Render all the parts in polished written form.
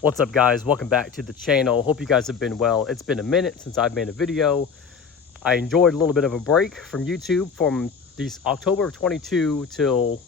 What's up, guys? Welcome back to the channel. Hope you guys have been well. It's been a minute since I've made a video. I enjoyed a little bit of a break from YouTube from these October of 22 till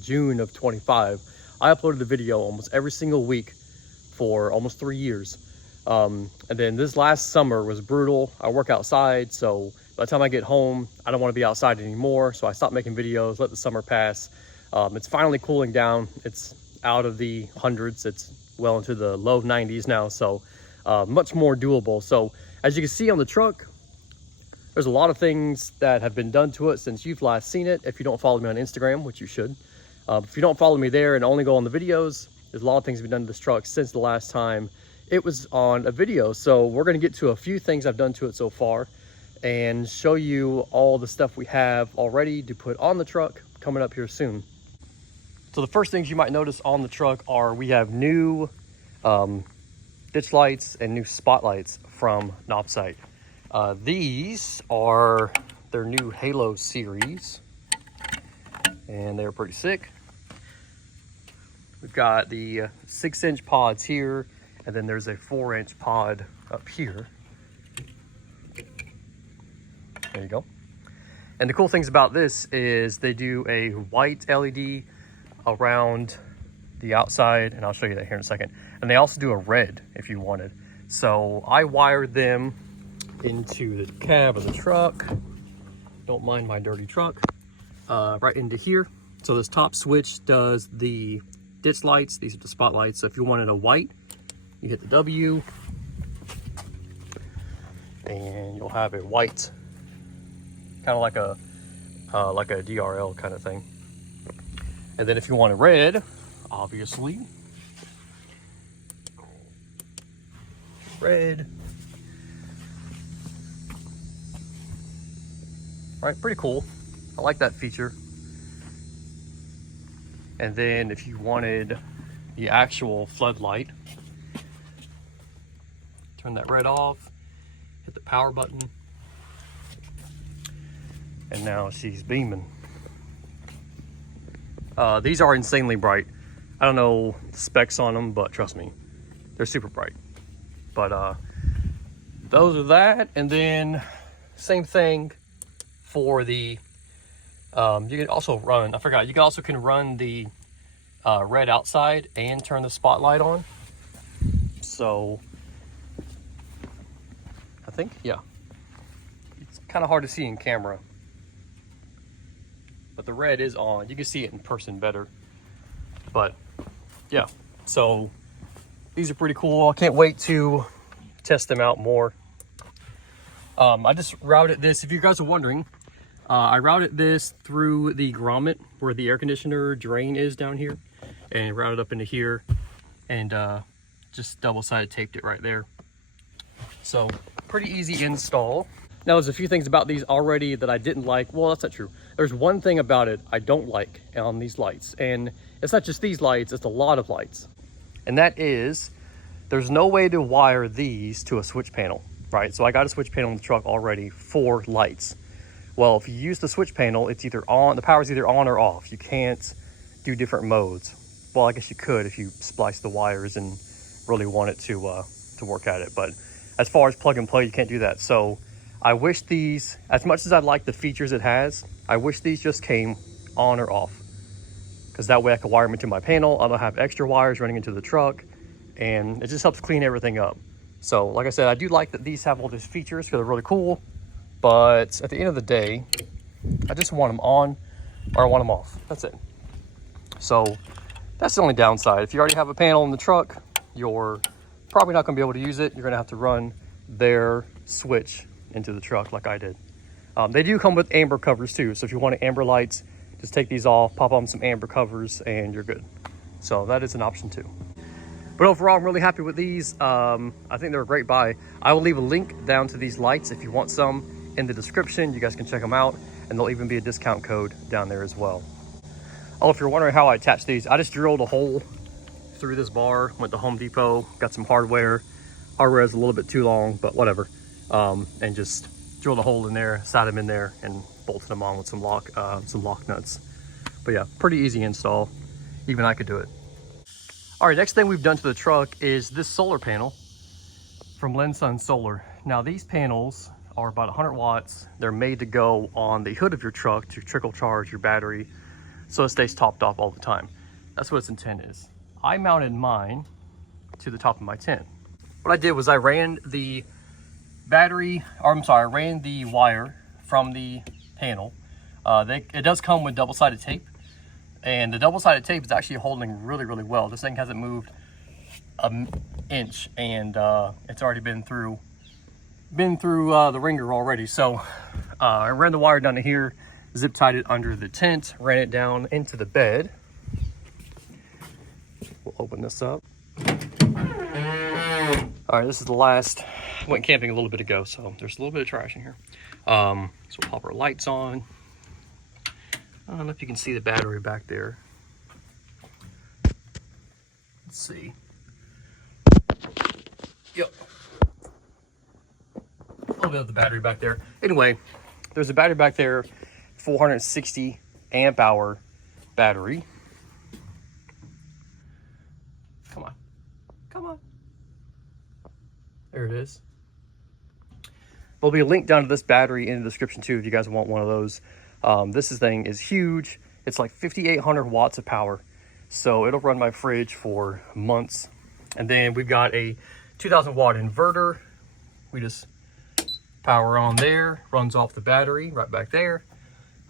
June of 25. I uploaded a video almost every single week for almost 3 years. And then this last summer was brutal. I work outside, so by the time I get home, I don't want to be outside anymore. So I stopped making videos, let the summer pass. It's finally cooling down. It's out of the hundreds. It's well into the low 90s now, so much more doable. So as you can see on the truck, there's a lot of things that have been done to it since you've last seen it. If you don't follow me on Instagram, which you should, if you don't follow me there and only go on the videos, there's a lot of things been done to this truck since the last time it was on a video. So we're going to get to a few things I've done to it so far and show you all the stuff we have already to put on the truck coming up here soon. So the first things you might notice on the truck are we have new ditch lights and new spotlights from NOVsight. These are their new Halo series, and they're pretty sick. We've got the 6-inch pods here, and then there's a 4-inch pod up here. There you go. And the cool things about this is they do a white LED around the outside, and I'll show you that here in a second. And they also do a red if you wanted. So I wired them into the cab of the truck. Don't mind my dirty truck. Right into here. So this top switch does the ditch lights. These are the spotlights. So if you wanted a white, you hit the W, and you'll have a white, kind of like a DRL kind of thing. And then if you want a red, obviously, red. All right, pretty cool. I like that feature. And then if you wanted the actual floodlight, turn that red off, hit the power button, and now she's beaming. These are insanely bright. I don't know the specs on them, but trust me, they're super bright. But those are that. And then same thing for the, you can also run, I forgot, you can also run the red outside and turn the spotlight on. So I think, yeah, it's kind of hard to see in camera, but the red is on. You can see it in person better. But yeah, so these are pretty cool. I can't wait to test them out more. I just routed this, if you guys are wondering, I routed this through the grommet where the air conditioner drain is down here, and routed up into here, and just double-sided taped it right there. So pretty easy install. Now, there's a few things about these already that I didn't like. Well, that's not true. There's one thing about it I don't like on these lights, and it's not just these lights, it's a lot of lights. And that is, there's no way to wire these to a switch panel, right? So I got a switch panel in the truck already for lights. Well, if you use the switch panel, it's either on, the power's either on or off. You can't do different modes. Well, I guess you could if you splice the wires and really want it to work at it. But as far as plug and play, you can't do that. So I wish these, as much as I like the features it has, I wish these just came on or off, because that way I can wire them into my panel. I don't have extra wires running into the truck, and it just helps clean everything up. So like I said, I do like that these have all these features because they're really cool, but at the end of the day, I just want them on or I want them off. That's it. So that's the only downside. If you already have a panel in the truck, you're probably not going to be able to use it. You're going to have to run their switch into the truck like I did. They do come with amber covers too, so if you want amber lights, just take these off, pop on some amber covers, and you're good. So that is an option too. But overall, I'm really happy with these. I think they're a great buy. I will leave a link down to these lights if you want some in the description. You guys can check them out, and there'll even be a discount code down there as well. Oh, if you're wondering how I attach these, I just drilled a hole through this bar, went to Home Depot, got some hardware. Hardware is a little bit too long, but whatever. And just drilled a hole in there, sat them in there, and bolted them on with some lock nuts. But yeah, pretty easy install. Even I could do it. All right, next thing we've done to the truck is this solar panel from Lensun Solar. Now these panels are about 100 watts. They're made to go on the hood of your truck to trickle charge your battery so it stays topped off all the time. That's what its intent is. I mounted mine to the top of my tent. What I did was I ran the battery, or I'm sorry, I ran the wire from the panel. It does come with double-sided tape, and the double-sided tape is actually holding really, really well. This thing hasn't moved an inch, and it's already been through the ringer already. So I ran the wire down to here, zip tied it under the tent, ran it down into the bed. We'll open this up. All right, this is the last. I went camping a little bit ago, so there's a little bit of trash in here. So we'll pop our lights on. I don't know if you can see the battery back there. Let's see. Yep. A little bit of the battery back there. Anyway, there's a battery back there, 460 amp hour battery. Come on. Come on. There it is. There'll be a link down to this battery in the description too if you guys want one of those. This thing is huge. It's like 5,800 watts of power. So it'll run my fridge for months. And then we've got a 2,000 watt inverter. We just power on there, runs off the battery right back there.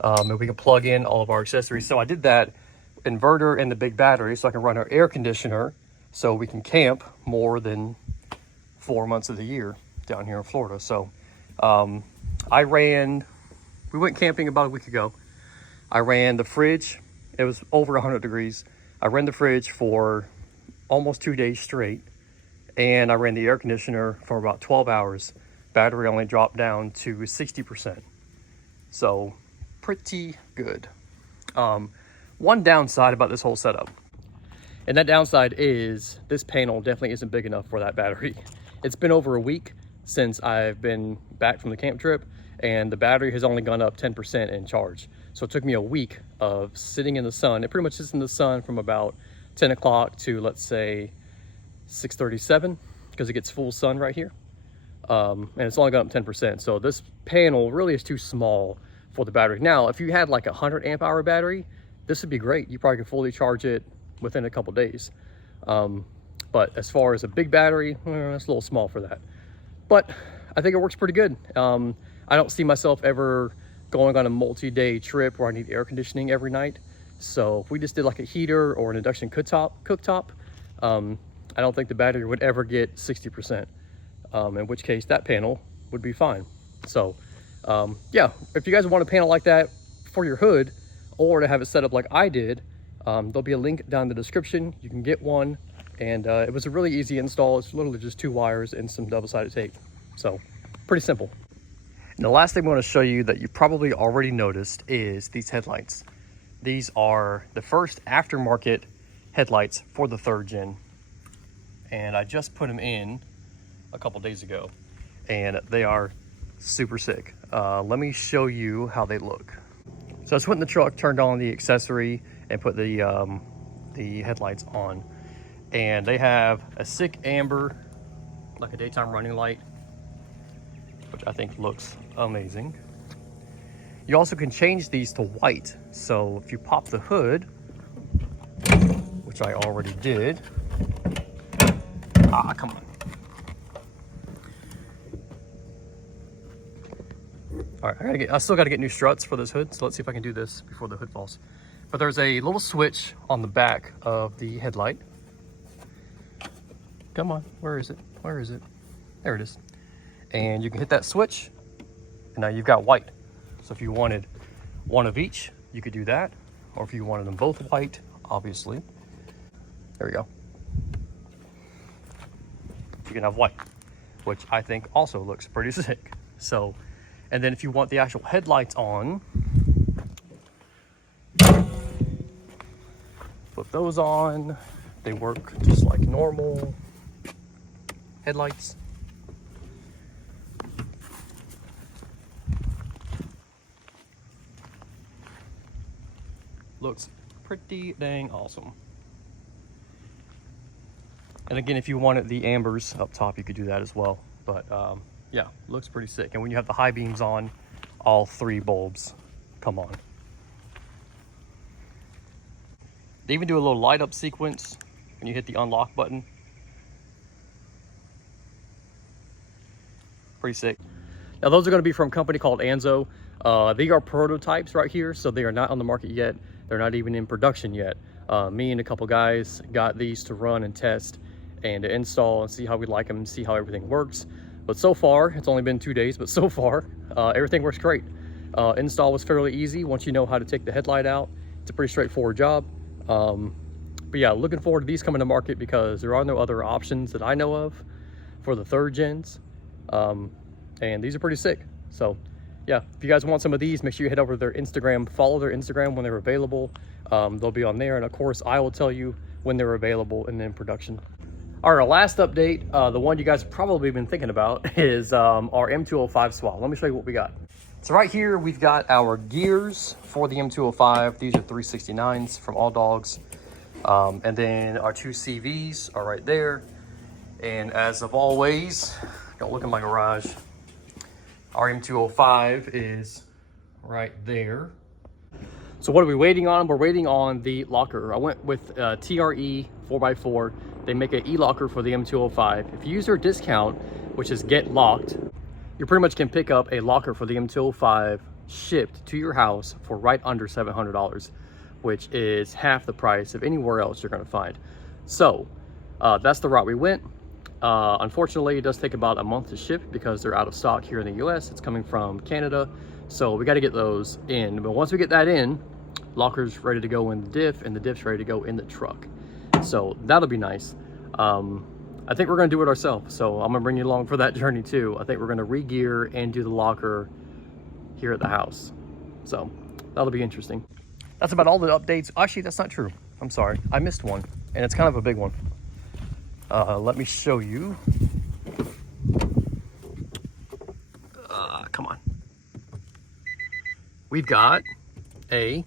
And we can plug in all of our accessories. So I did that inverter and the big battery so I can run our air conditioner so we can camp more than 4 months of the year down here in Florida. So we went camping about a week ago. I ran the fridge. It was over 100 degrees. I ran the fridge for almost 2 days straight. And I ran the air conditioner for about 12 hours. Battery only dropped down to 60%. So pretty good. One downside about this whole setup, and that downside is this panel definitely isn't big enough for that battery. It's been over a week since I've been back from the camp trip, and the battery has only gone up 10% in charge. So it took me a week of sitting in the sun. It pretty much sits in the sun from about 10 o'clock to, let's say, 6:37, because it gets full sun right here. And it's only gone up 10%. So this panel really is too small for the battery. Now, if you had like a 100 amp hour battery, this would be great. You probably could fully charge it within a couple days. But as far as a big battery, it's a little small for that. But I think it works pretty good. I don't see myself ever going on a multi-day trip where I need air conditioning every night. So if we just did like a heater or an induction cooktop, I don't think the battery would ever get 60%, in which case that panel would be fine. So yeah, if you guys want a panel like that for your hood, or to have it set up like I did, there'll be a link down in the description. You can get one, and it was a really easy install. It's literally just 2 wires and some double-sided tape. So pretty simple. And the last thing I want to show you that you probably already noticed is these headlights. These are the first aftermarket headlights for the 3rd gen. And I just put them in a couple days ago, and they are super sick. Let me show you how they look. So I just went in the truck, turned on the accessory, and put the headlights on. And they have a sick amber, like a daytime running light, which I think looks amazing. You also can change these to white. So if you pop the hood, which I already did. Come on. All right, I still gotta get new struts for this hood, so let's see if I can do this before the hood falls. But there's a little switch on the back of the headlight. Come on, where is it? Where is it? There it is. And you can hit that switch, and now you've got white. So if you wanted one of each, you could do that. Or if you wanted them both white, obviously. There we go. You can have white, which I think also looks pretty sick. So, and then if you want the actual headlights on, flip those on. They work just like normal headlights. Looks pretty dang awesome. And again, if you wanted the ambers up top, you could do that as well. But yeah, looks pretty sick. And when you have the high beams on, all 3 bulbs come on. They even do a little light up sequence when you hit the unlock button. Pretty sick. Now those are going to be from a company called Anzo. They are prototypes right here, so they are not on the market yet. They're not even in production yet. Me and a couple guys got these to run and test and to install and see how we like them and see how everything works. But so far, it's only been 2 days, but so far, everything works great. Install was fairly easy once you know how to take the headlight out. It's a pretty straightforward job. But yeah, looking forward to these coming to market because there are no other options that I know of for the 3rd gens. And these are pretty sick. So yeah, if you guys want some of these, make sure you head over to their Instagram, follow their Instagram when they're available. They'll be on there. And of course, I will tell you when they're available and in production. All right, our last update, the one you guys have probably been thinking about is our M205 swap. Let me show you what we got. So right here, we've got our gears for the M205. These are 369s from All Dogs. And then our 2 CVs are right there. And as of always, don't look in my garage, our M205 is right there. So what are we waiting on? We're waiting on the locker. I went with TRE 4x4. They make an e-locker for the M205. If you use their discount, which is Get Locked, you pretty much can pick up a locker for the M205 shipped to your house for right under $700, which is half the price of anywhere else you're gonna find. So that's the route we went. Unfortunately, it does take about a month to ship because they're out of stock here in the US. It's coming from Canada. So we got to get those in. But once we get that in, locker's ready to go in the diff and the diff's ready to go in the truck. So that'll be nice. I think we're going to do it ourselves. So I'm going to bring you along for that journey too. I think we're going to re-gear and do the locker here at the house. So that'll be interesting. That's about all the updates. Actually, that's not true. I'm sorry. I missed one and it's kind of a big one. Let me show you. Come on. We've got a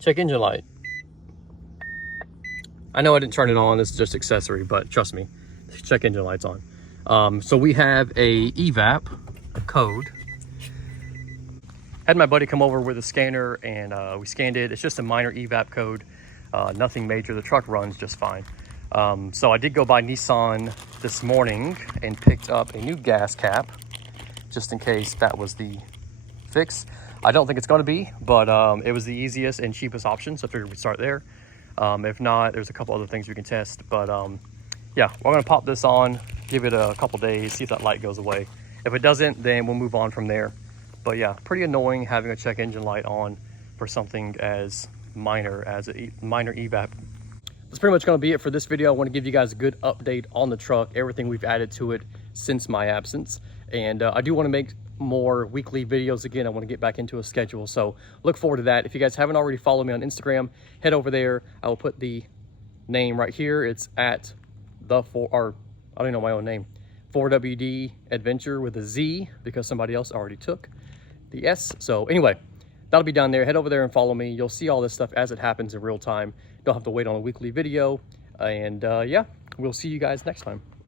check engine light. I know I didn't turn it on, it's just accessory, but trust me, check engine light's on. So we have a evap code. Had my buddy come over with a scanner and we scanned it. It's just a minor evap code, nothing major. The truck runs just fine. So I did go by Nissan this morning and picked up a new gas cap, just in case that was the fix. I don't think it's gonna be, but it was the easiest and cheapest option, so I figured we'd start there. If not, there's a couple other things we can test, but yeah, we're gonna pop this on, give it a couple days, see if that light goes away. If it doesn't, then we'll move on from there. But yeah, pretty annoying having a check engine light on for something as minor as a minor evap. That's pretty much gonna be it for this video. I wanna give you guys a good update on the truck, everything we've added to it since my absence. And I do wanna make more weekly videos again. I want to get back into a schedule, so look forward to that. If you guys haven't already followed me on Instagram, head over there. I will put the name right here. It's at I don't even know my own name, 4WD Adventure with a Z, because somebody else already took the S. So anyway, that'll be down there. Head over there and follow me. You'll see all this stuff as it happens in real time. Don't have to wait on a weekly video. And yeah, we'll see you guys next time.